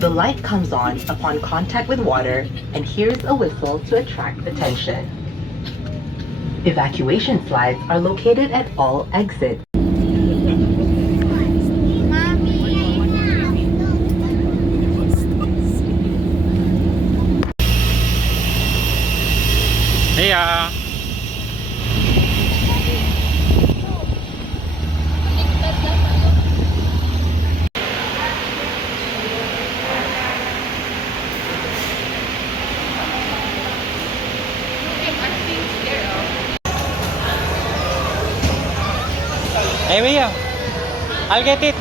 The light comes on upon contact with water, and here's a whistle to attract attention. Evacuation slides are located at all exits. Hey, Hey, Mia. I'll get it.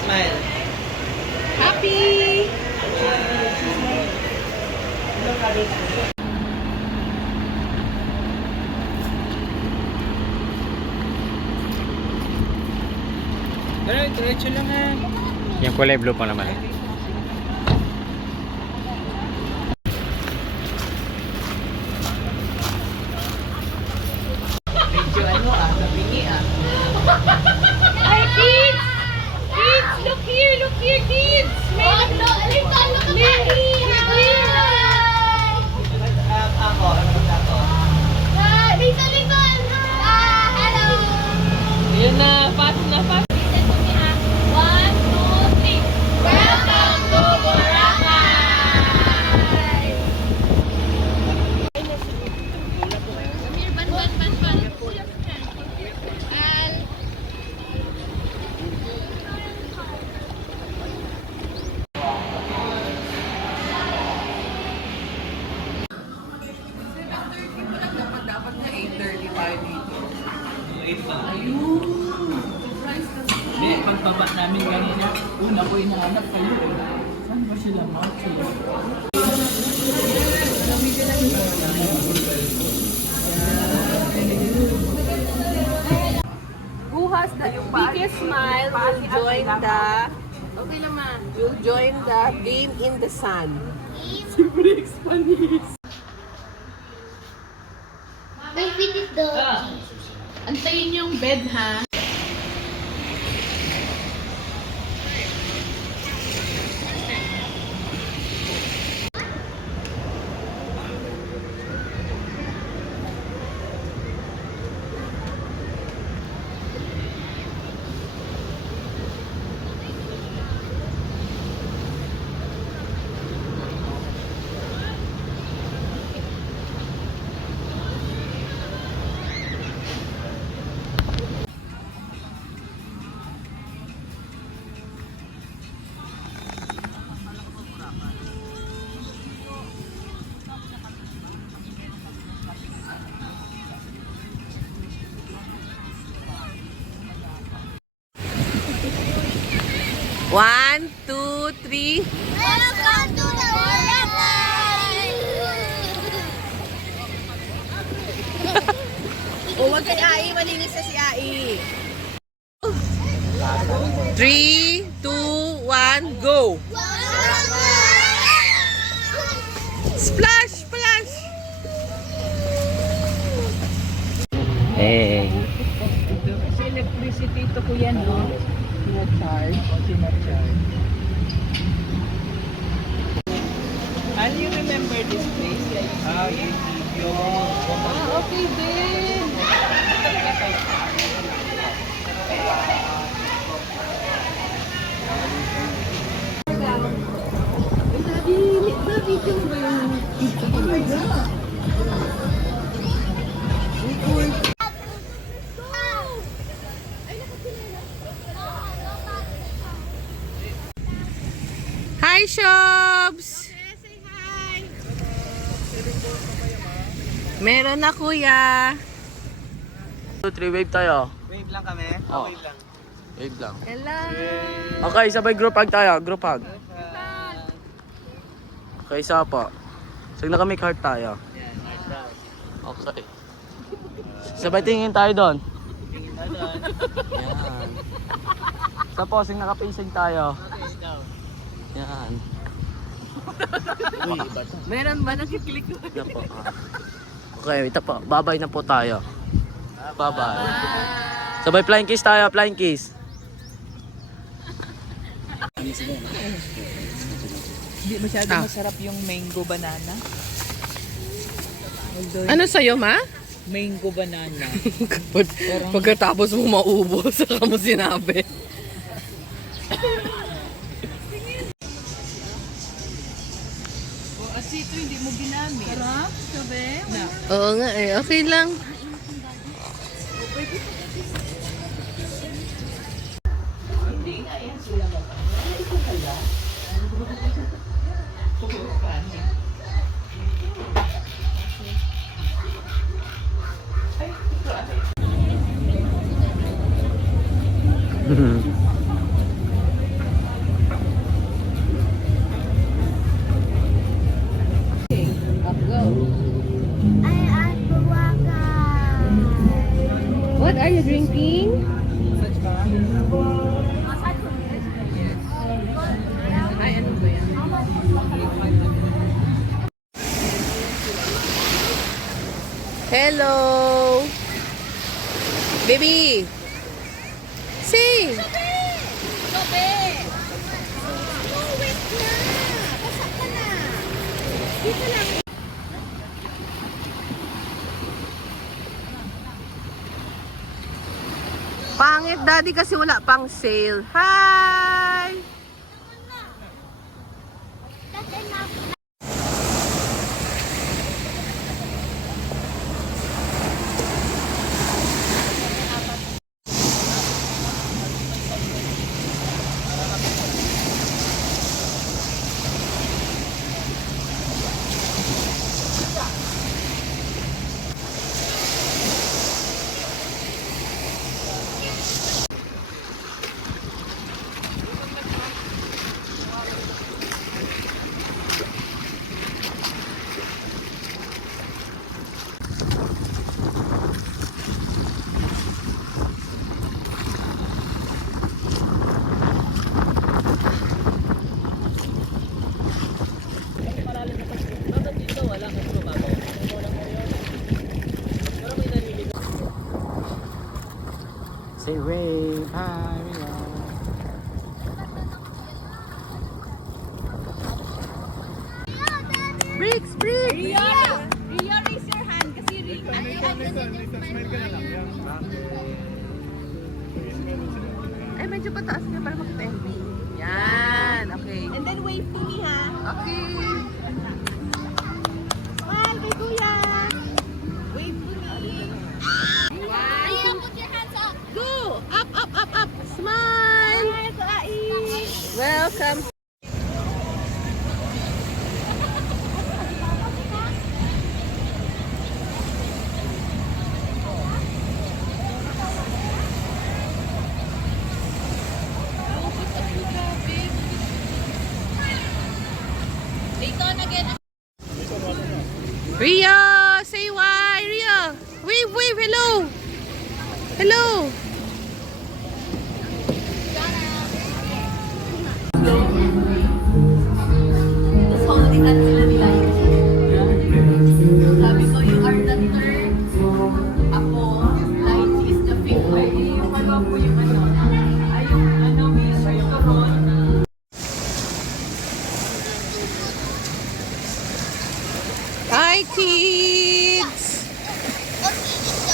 Smile. Happy! Diretso lang ha. Yung kulay blue pa naman. Hey, kids! Kids, look here, kids! Look Yun na, fast na, fast. Listen to me, 1, 2, 3. Welcome to Boracay! Ban. Al. Dapat na 8:35 dito. 8 pa. Ayun! Surprise na sila. Hindi, pagbaba namin kanina, una ko hinahanap kayo. Saan ba sila? Mount sila. Buhas na yung biggest smile will join the game in the sun. May pitit doon. Antayin yung bed, ha? One, two, three. Welcome to the Boracay! O, wag kay Ai. Malinis na si Ai. 3, 2, 1, go! Splash! Splash! Hey. Kasi electricity ito ko yan, no? Sinacharge. And you remember this place? Okay din. Hi, Shobs! Meron na, kuya. 2, 3, wave tayo. Wave lang kami? Oh. Wave lang. Wave lang. Hello! Okay, sabay group hug tayo. Group hug. Okay, isa pa. Sige na kami heart tayo. Okay. Sabay tingin tayo doon. Yan. Sa posing naka-facing tayo. Yan. Uy, iba to. Meron ba nakiklik ko? Na po. Okay, ito po. Bye-bye na po tayo. Bye-bye. Sabay flying kiss tayo, flying kiss. Hindi masyado masarap yung mango banana. Ano sa'yo, ma? Mango banana. Pagkatapos mo maubos, saka mo sinabi. Kasi ito hindi mo ginamit. Sarap, sabi. Oo nga eh, okay lang. What are you drinking? Ay, ano ba yan? Hello! Baby! Sing! Pangit, daddy, kasi wala pang sale. Hi! That's enough. Say Ray, hi, Ria. Bricks, bricks! Ria, raise your hand kasi Ria. Ay, medyo pataas nga para makita yung view. Yan, okay. And then wave to me, ha? Okay. Smile kay Kuya. Wave to me. Ria, put your hands up. Go! Up, up, up, up! Smile! Smile to Ai. Welcome! Ria! Say why! Ria! Wave, wave! Hello! Hello! Sabi ko, you are the third. Ako, light is the fifth. Ay, yung ano po yung ano. Ay, yung ano, music ko ron. Hi, kids!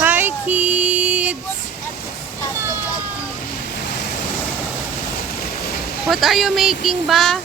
Hi, kids! What are you making ba?